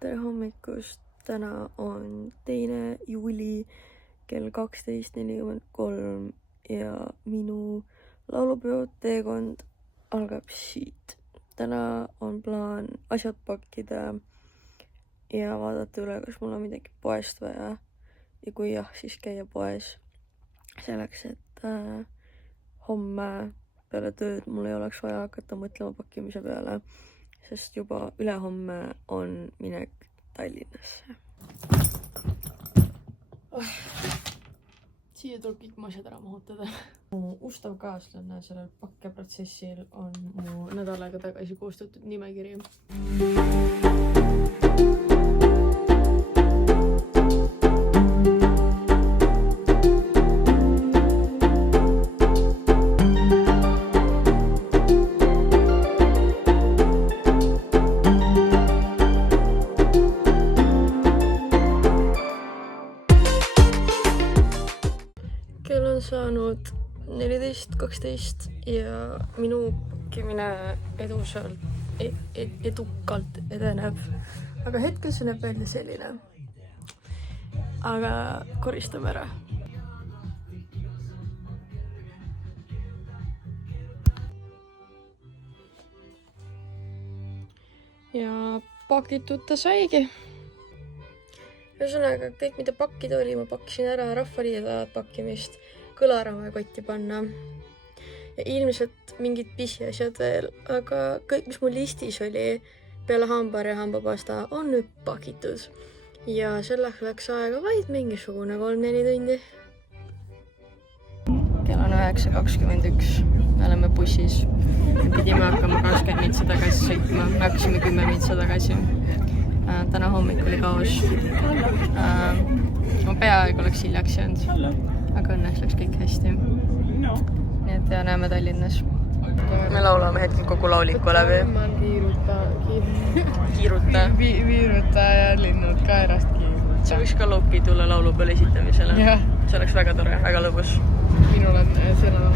tere hommikust, täna on 2. juuli kell 12:43 ja minu laulupeo teekond algab siit. Täna on plaan asjad pakkida ja vaadata üle, kas mul on midagi poest vaja ja kui jah, siis käia poes selleks, et homme peale tööd mul ei oleks vaja hakata mõtlema pakkimise peale, sest juba ülehomme on minek Tallinnasse. Siia tuleb kõik mu asjad ära mahutada. Mu ustav kaaslane sellel pakkeprotsessil on mu nädal aega tagasi koostatud nimekiri. Kell on saanud 14:12 ja minu pakkimine edukalt edeneb. Aga hetkel see näeb välja selline. Aga koristame ära. Ja pakitud ta saigi. Ühesõnaga, kõik mida pakkida oli, ma pakkisin ära, Rahvaliidu tahavad pakkimist, kõlarama ja kotti panna. Ja ilmselt mingid pisiasjad veel, aga kõik, mis mul listis oli peale hambaharja ja hambapasta, on nüüd pakitud. Ja selleks läks aega vaid mingisugune 3-4 tundi. Kell on 9:21, me oleme bussis. Pidime hakkama 20 mitsa tagasi sõitma, me hakkasime 10 mitsa tagasi. Täna hommik oli kaos. Ma peaaegu oleks hiljaks jäänud, aga õnneks läks kõik hästi. Nii et ja näeme Tallinnas. Me laulame hetkel kogu lauliku läbi. Viiruta ja linnud ka erast kiiruta. See võiks ka Loki tulla laulu peale esitamisele. See oleks väga tore, väga lõbus. Minul on see nädal.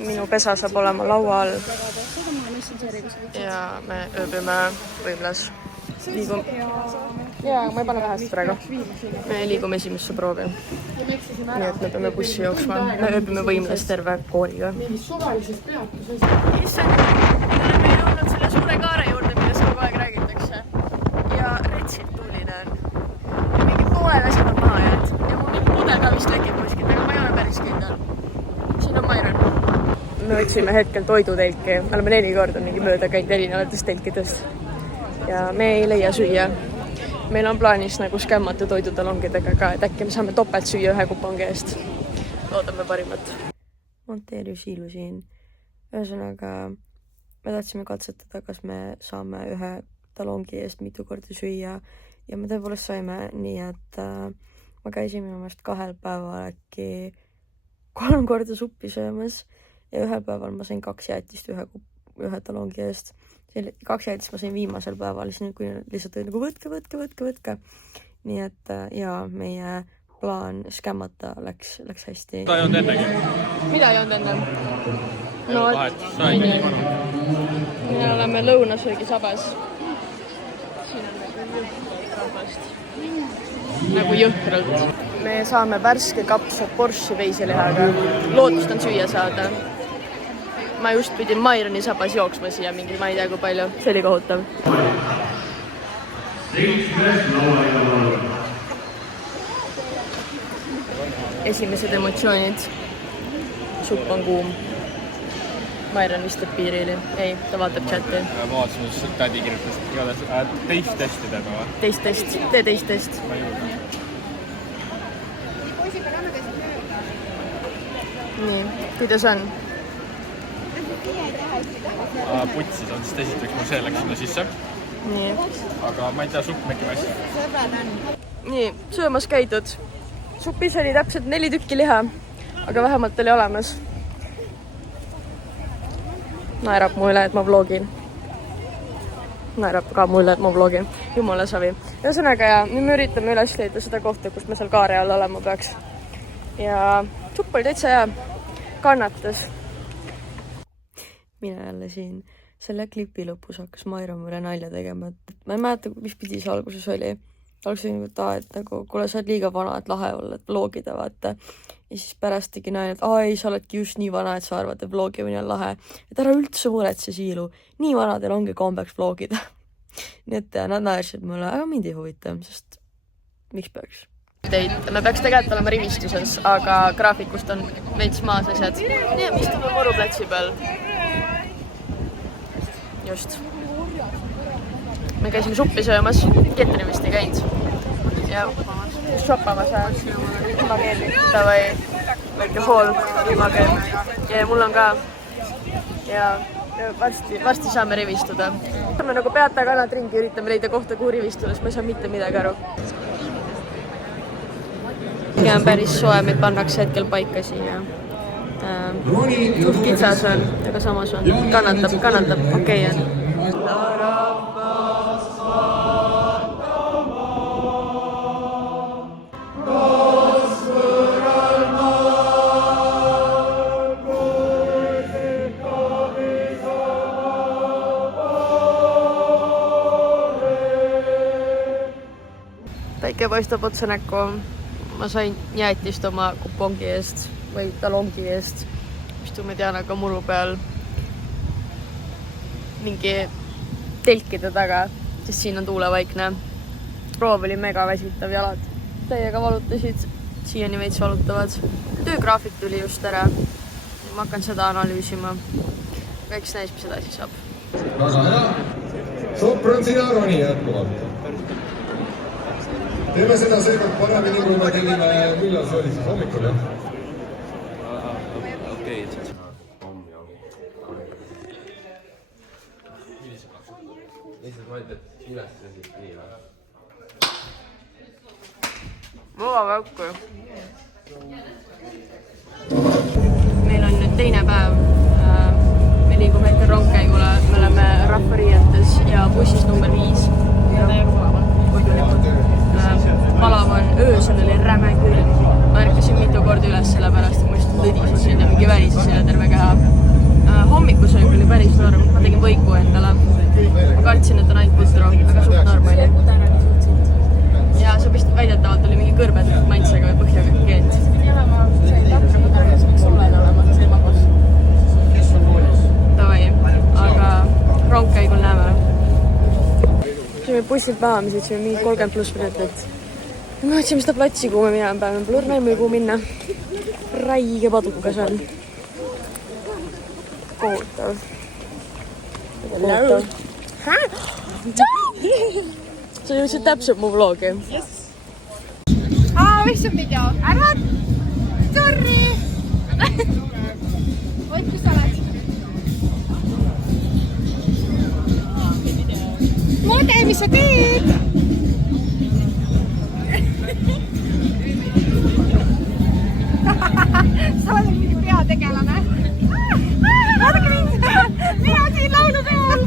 Minu pesa saab olema laua all. Ja me ööbime võimlas. Jaa, ma ei pane vähest praegu. Me liigume esimesse proovi. Nii et me peame bussi jooksma. Me ööbime võimlas terve kooliga. Issand, me oleme jõudnud selle suure kaare juurde, millest kogu aeg räägitakse. Ja retsid tuuline on. Ja mingi pooled asjad on maha jäänud. Ja mul mingi pudel ka vist lekib kuskilt, aga ma ei ole päris kindel. Siin on Mairon. Me võtsime hetkel toidutelki. Me oleme 4 korda mingi mööda käinud erinevatest telkidest. Ja me ei leia süüa. Meil on plaanis nagu skämmata toidutalongidega ka, et äkki me saame topelt süüa ühe kupongi eest. Loodame parimat. Monteeriu siilu siin. Ühesõnaga, me tahtsime katsetada, kas me saame ühe talongi eest mitu korda süüa. Ja me tõepoolest saime nii, et ma käisin minu meelest 2 päeval äkki 3 korda suppi söömas. Ja ühel päeval ma sain 2 jäätist ühe talongi eest. 2 jäätist ma sain viimasel päeval, siis kui lihtsalt oli nagu võtke. Nii et ja meie plaan skämmata läks hästi. Ta ei olnud ennegi. Mida ei olnud enne? No, me oleme lõunasöögi sabas. Siin on rahvast. Nagu jõhkralt. Me saame värske kapsa Porsche veiselihaga. Lootust on süüa saada. Ma just pidin Maironi sabas jooksma siia mingi, ma ei tea kui palju. See oli kohutav. Esimesed emotsioonid. Supp on kuum. Mairon istub piirili. Ei, ta vaatab chati. Ma vaatasin, et tädi kirjutas. Teist testi teeme või? Teist test. Tee teist test. Ma ei juurde. Nii, kuidas on? Putsis on, sest esiteks ma see läks sinna sisse. Nii. Aga ma ei tea, supp mekki hästi. Nii, söömas käidud. Supis oli täpselt 4 tükki liha, aga vähemalt oli olemas. Naerab mu üle, et ma vlogin. Naerab ka mu üle, et ma vlogin. Jumala savi. Ühesõnaga ja nüüd me üritame üles leida seda kohta, kus me seal kaare all olema peaks. Ja supp oli täitsa hea. Kannatas. Mina jälle siin selle klipi lõpus hakkas Mairo mulle nalja tegema, et ma ei mäleta, mis pidi see alguses oli. Alguses oli et nagu, kuule, sa oled liiga vana, et lahe olla, et vlogida, vaata. Ja siis pärast tegi naine, et ei, sa oledki just nii vana, et sa arvad, et vlogimine on lahe. Et ära üldse muretse, Siilu. Nii vanadel ongi kombeks vlogida. Nii et nad naersid mulle, aga mind ei huvita, sest miks peaks? Me peaks tegelikult olema rivistuses, aga graafikust on veits maas asjad. Nii, me istume Muruplatsi peal. Just. Me käisime suppi söömas, Ketri vist ei käinud. Ja shoppamas ajaks. Davai, väike haul, ja mul on ka. Ja varsti saame rivistuda. Me nagu peata kannad ringi, üritame leida kohta, kuhu rivistuda, sest ma ei saa mitte midagi aru. Ja on päris soe, meid pannakse hetkel paika siia. Kitsas on, aga samas on. Kannatab, okei on. Päike paistab otsa näkku. Ma sain jäätist oma kupongi eest või talongi eest. Istume Dianaga muru peal mingi telkide taga, sest siin on tuulevaikne. Proov oli mega väsitav, jalad täiega valutasid, siiani veits valutavad. Töögraafik tuli just ära. Ma hakkan seda analüüsima. Eks näis, mis edasi saab. Väga hea. Sopran sina roni jätkuvalt. Teeme seda seekord paremini, kui me tegime, millal see oli siis hommikul, jah? Okei, siis hommi ongi. Lihtsalt ma ütlen, et üles see siis nii või? Mugav õhku. Meil on nüüd teine päev. Me liigume hetkel rongkäigule. Me oleme rahvariietes ja bussis number 5. Palav on, öösel oli räme külm. Ma ärkasin mitu korda üles selle pärast, et ma just lõdisesin ja mingi värisesin üle terve keha. Hommikusöök oli päris norm, ma tegin võiku endale. Ma kartsin, et on ainult putru, aga suht norm oli. Ja see vist väidetavalt oli mingi kõrbed mantsega või põhjaga keent. Davai, aga rongkäigul näeme. Sõime bussilt maha, me sõitsime mingi 30+ minutit. Me otsime seda platsi, kuhu me minema päeva. Pole õrna kuhu minna. Räige padukas on. Kohutav. Sa jõudsid täpselt mu vlogi. Mis on video? Arvad? Sorry! Oot, kus sa oled? Mode, mis sa teed? Sa oled mingi peategelane. Vaadake mind! Mina siin laulu peal!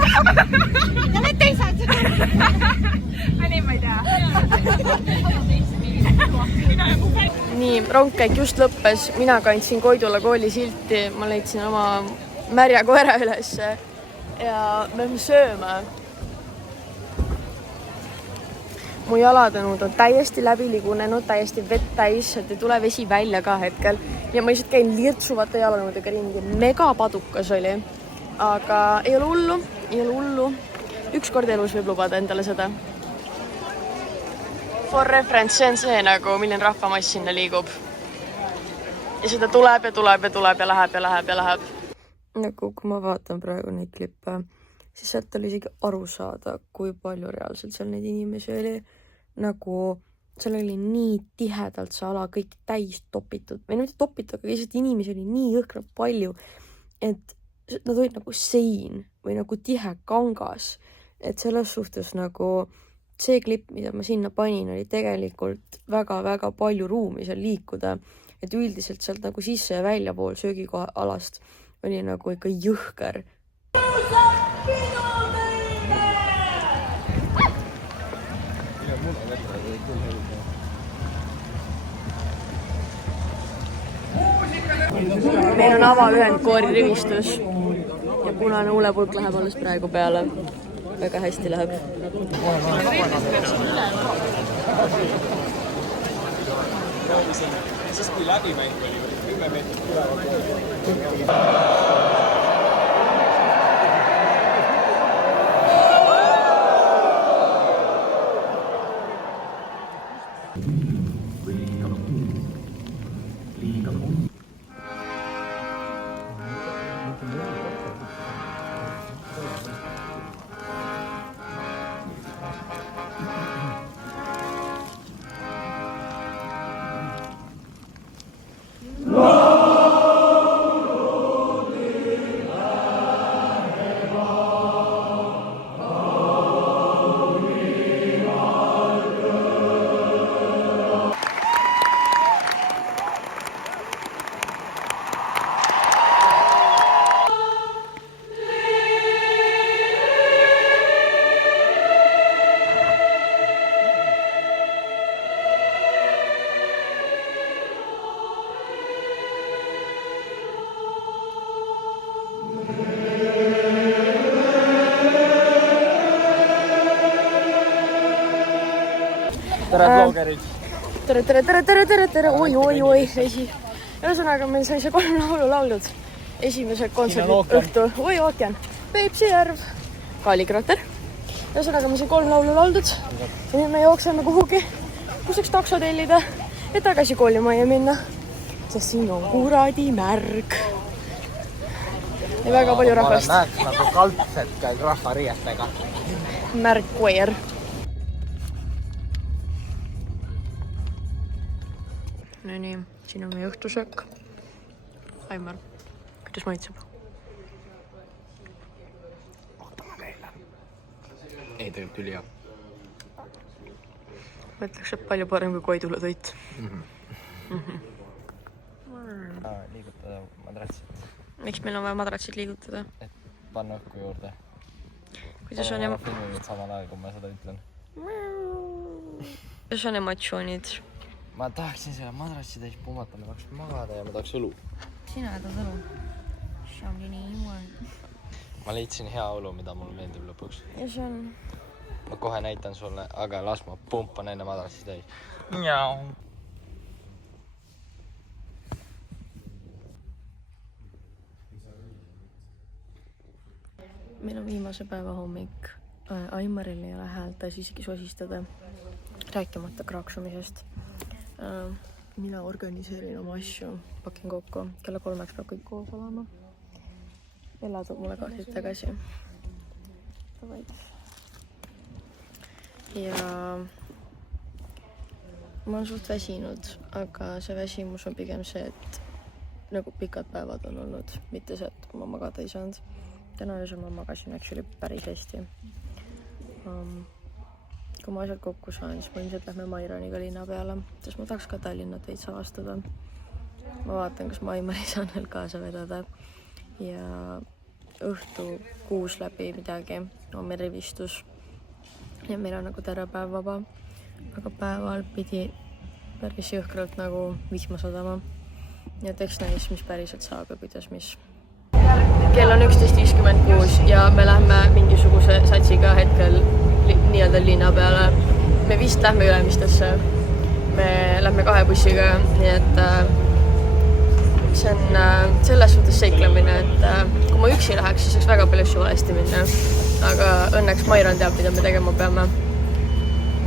Ja need teised! Nii, ma ei tea. Nii, rongkäik just lõppes. Mina kandsin Koidula kooli silti. Ma leidsin oma märja koera ülesse. Ja me oleme sööma. Mu jalatanud on täiesti läbi ligunenud, täiesti vett täis, et ei tule vesi välja ka hetkel. Ja ma lihtsalt käin lirtsuvate jalanõudega ringi. Mega padukas oli. Aga ei ole hullu. Ükskord elus võib lubada endale seda. For reference, see on see nagu, milline rahvamass sinna liigub. Ja seda tuleb ja läheb. Nagu kui ma vaatan praegu neid klippe, siis sealt oli isegi aru saada, kui palju reaalselt seal neid inimesi oli. Nagu seal oli nii tihedalt see ala kõik täis topitud. Või mitte topitud, aga lihtsalt inimesi oli nii jõhkralt palju, et nad olid nagu sein või nagu tihe kangas. Et selles suhtes nagu see klipp, mida ma sinna panin, oli tegelikult väga-väga palju ruumi seal liikuda. Et üldiselt sealt nagu sisse ja välja pool söögikoha alast oli nagu ikka jõhker. Meil on avaühendkoori rivistus ja punane huulepulk läheb alles praegu peale. Väga hästi läheb. Siis kui läbimäng oli 10 meetrit üleval. Tere, bloggerid! Tere! Oi, esi. Ühesõnaga, meil sai see 3 laulu lauldud. Esimese kontserdi õhtu. Oi, ookean. Peipsi järv. Kaalikrater. Ühesõnaga, meil sai 3 laulu lauldud. Ja nüüd me jookseme kuhugi, kus üks takso tellida ja tagasi koolimajja minna. Sest siin on kuradi märg. Ja väga palju rahvast. Näeks nagu kalpselt käid rahvariietega. Märg koer. No nii, siin on meie õhtusöök. Aimar, kuidas maitseb? Ootame meile. Ei, tegelikult küll hea. Ma ütleks, et palju parem kui Koidula toit. Liigutada madratsit. Miks meil on vaja madratsit liigutada? Et panna õhku juurde. Kuidas on filmid samal ajal, kui ma seda ütlen. Kuidas on emotsioonid? Ma tahaksin selle madratsi täis pummata, ma tahaks magada ja ma tahaks õlu. Sina tahad õlu? Ma leidsin hea õlu, mida mul meeldib lõpuks. Ja see on... Ma kohe näitan sulle, aga las ma pumpan enne madratsi täis. Meil on viimase päeva hommik. Aimaril ei ole häält, ta isegi sosistada. Rääkimata kraaksumisest. Mina organiseerin oma asju, pakin kokku. Kella 3 peab kõik koos olema. Ella toob mulle kaardid tagasi. Ja ma olen suht väsinud, aga see väsimus on pigem see, et nagu pikad päevad on olnud, mitte see, et ma magada ei saanud. Täna öösel ma magasin actually päris hästi. Kui ma asjad kokku saan, siis ma ilmselt lähme Mairaniga linna peale, sest ma tahaks ka Tallinnat veits avastada. Ma vaatan, kas ma Aimar ei saa neil kaasa vedada. Ja õhtu 6 läbi midagi on meil rivistus. Ja meil on nagu terve päev vaba. Aga päeval pidi päris jõhkralt nagu vihma sadama. Ja eks näis, mis päriselt saab ja kuidas mis. Kell on 11.56 ja me lähme mingisuguse satsiga hetkel nii-öelda linna peale. Me vist lähme Ülemistesse. Me lähme 2 bussiga, nii et see on selles suhtes seiklemine, et kui ma üksi läheks, siis saaks väga palju asju valesti minna. Aga õnneks Mairan teab, mida me tegema peame.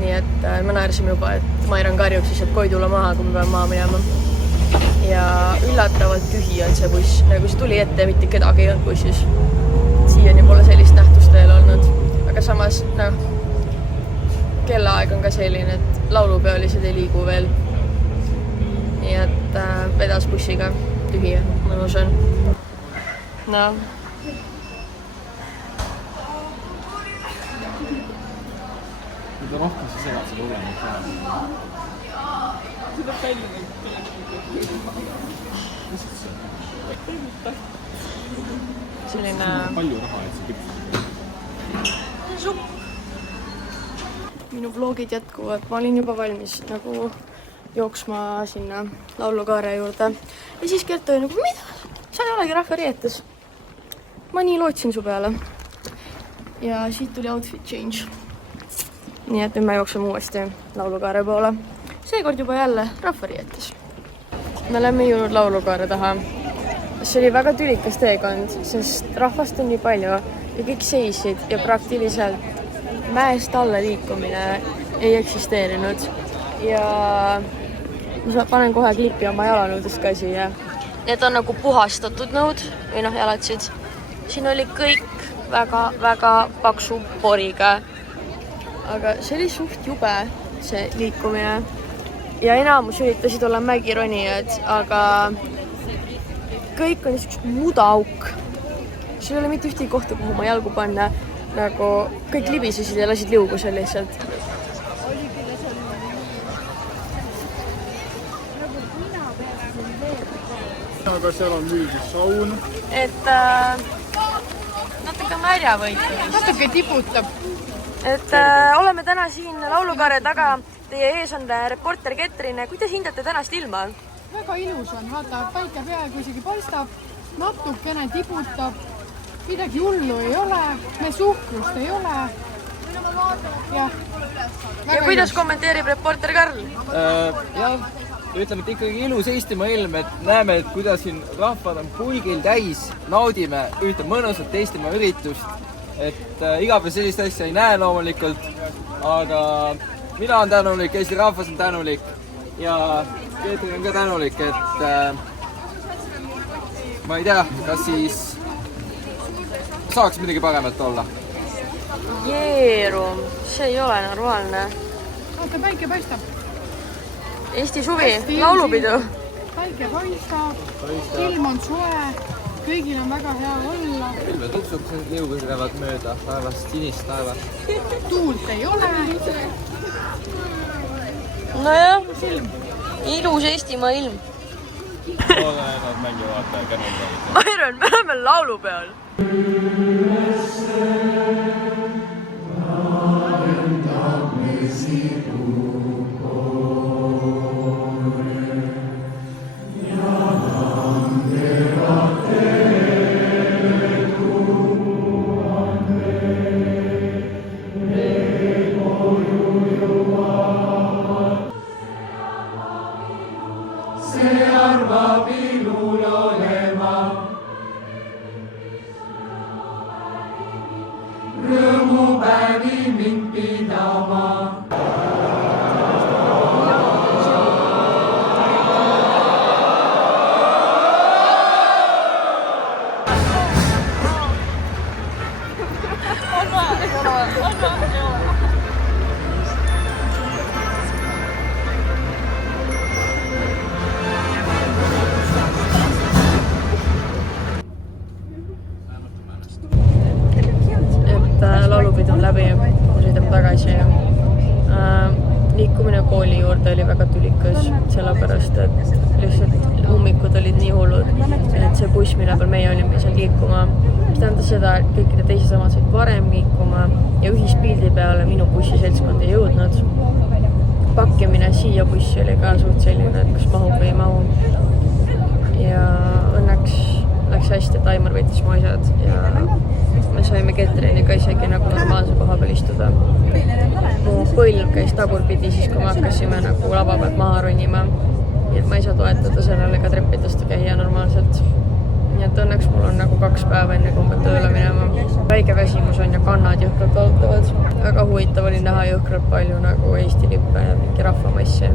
Nii et me naersime juba, et Mairan karjub siis, et Koidula maha, kui me peame maha minema. Ja üllatavalt tühi on see buss, nagu see tuli ette ja mitte kedagi ei olnud bussis. Siiani pole sellist nähtust veel olnud. Aga samas, kellaaeg on ka selline, et laulupeolised ei liigu veel. Nii et vedas bussiga tühi, mõnus on. No. Mida rohkem sa segad seda ulemit ka. Seda palju selline... Palju raha, et see küpsib. Supp! Minu vlogid jätkuvad. Ma olin juba valmis nagu jooksma sinna laulukaare juurde. Ja siis Kertu oli nagu, mida? Sa ei olegi rahvarietes. ma nii lootsin su peale. Ja siit tuli outfit change. Nii et nüüd me jookseme uuesti laulukaare poole. Seekord juba jälle rahvarietes. Me oleme jõudnud laulukaare taha. See oli väga tülikas teekond, sest rahvast on nii palju ja kõik seisid ja praktiliselt mäest alla liikumine ei eksisteerinud. Ja ma panen kohe klippi oma jalanõudest ka siia. Need on nagu puhastatud nõud või jalatsid. Siin oli kõik väga paksu poriga. Aga see oli suht jube, see liikumine. Ja enamus üritasid olla mägironijad, aga kõik on üks mudaauk. Sul ei ole mitte ühtegi kohta, kuhu ma jalgu panna. Nagu kõik libisesid ja lasid liugu seal lihtsalt. Aga seal on müügi saun. Et natuke märja võitu. Natuke tiputab. Et oleme täna siin laulukaare taga. Teie ees on reporter Ketrin. Kuidas hindate tänast ilma? Väga ilus on, vaata, päike peaaegu isegi paistab, natukene tiputab, midagi hullu ei ole, me suhkrust ei ole. Ja kuidas kommenteerib reporter Karl? Jah, ütleme, et ikkagi ilus Eestimaa ilm, et näeme, et kuidas siin rahvad on pulgil täis, naudime ühte mõnusat Eestimaa üritust. Et iga päev sellist asja ei näe loomulikult, aga mina on tänulik, Eesti rahvas on tänulik ja Ketrin on ka tänulik, et ma ei tea, kas siis saaks midagi paremat olla. Jeerum, see ei ole normaalne. vaata, päike paistab. Eesti suvi, laulupidu. Päike paistab, ilm on soe, kõigil on väga hea olla. Pilved uksukesed liugused lähevad mööda taevast, sinist taevast. Tuult ei ole. Nojah, ilus Eestimaa ilm. Ole nad mängivad kännuldavad. Ma arvan, me oleme laulu peal. Laulupidu on läbi, sõidame tagasi. Liikumine kooli juurde oli väga tülikas, sellepärast, et lihtsalt ummikud olid nii hullud, et see buss, mille peal meie olime seal liikuma, mis tähendas seda, et kõikide teise samad said varem liikuma ja ühispildi peale minu bussi seltskond ei jõudnud. Pakkimine siia bussi oli ka suht selline, et kas mahub või ei mahu. Ja õnneks läks hästi, et Aimar võttis mu asjad ja me saime Ketriniga isegi nagu normaalse koha peal istuda. Mu põlv käis tagurpidi siis, kui me hakkasime nagu lava pealt maha ronima. Nii et ma ei saa toetada sellele ka treppidest käia normaalselt. Nii et õnneks mul on nagu 2 päeva enne, kui ma pean tööle minema. Väike väsimus on ja kannad jõhkralt valutavad. Väga huvitav oli näha jõhkralt palju nagu Eesti lippe ja mingi rahvamassi.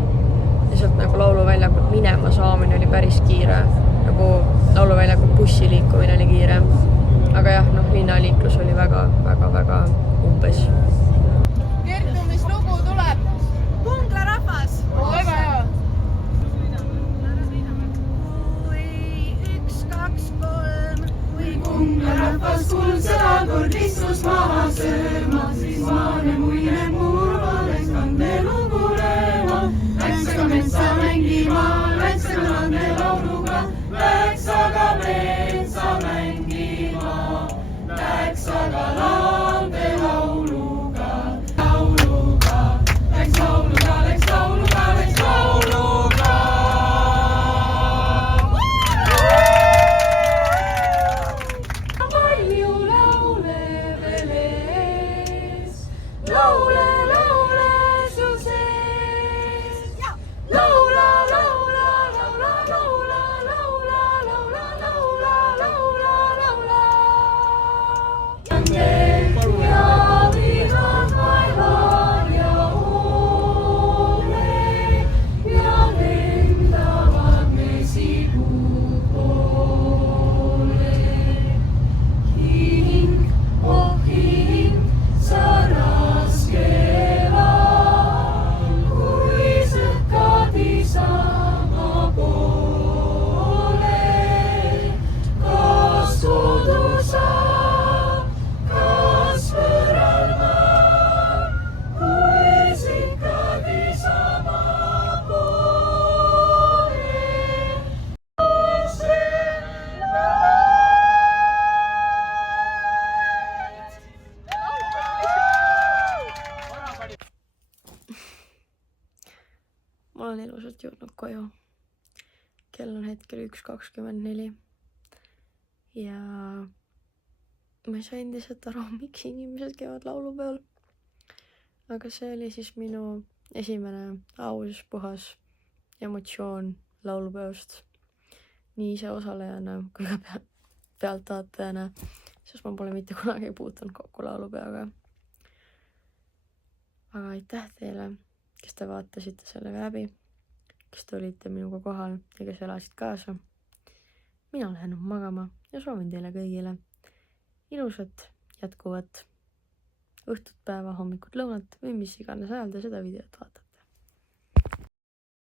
Lihtsalt nagu lauluväljakult minema saamine oli päris kiire. Nagu lauluväljakult bussi liikumine oli kiire. Aga jah, linnaliiklus oli väga umbes. Kertu, mis lugu tuleb? Kungla rahvas! Väga hea! Kui 1, 2, 3, kui Kungla rahvas kuldseda kord istus maha sööma, siis maane muine murva läks kandelugu lööma. Läks ka metsa mängima, läks ka lande lauluga, läks aga metsa mängima. Läks aga lande lauluga. ma olen ilusalt jõudnud koju. Kell on hetkel 1:24 ja ma ei saa endiselt aru, miks inimesed käivad laulupeol. Aga see oli siis minu esimene aus, puhas emotsioon laulupeost. Nii ise osalejana kui ka pealtvaatajana, sest ma pole mitte kunagi puutunud kokku laulupeoga. Aga aitäh teile, kes te vaatasite selle läbi, kes te olite minuga kohal ja kes elasid kaasa. Mina lähen nüüd magama ja soovin teile kõigile ilusat jätkuvat õhtut, päeva, hommikut, lõunat või mis iganes ajal te seda videot vaatate.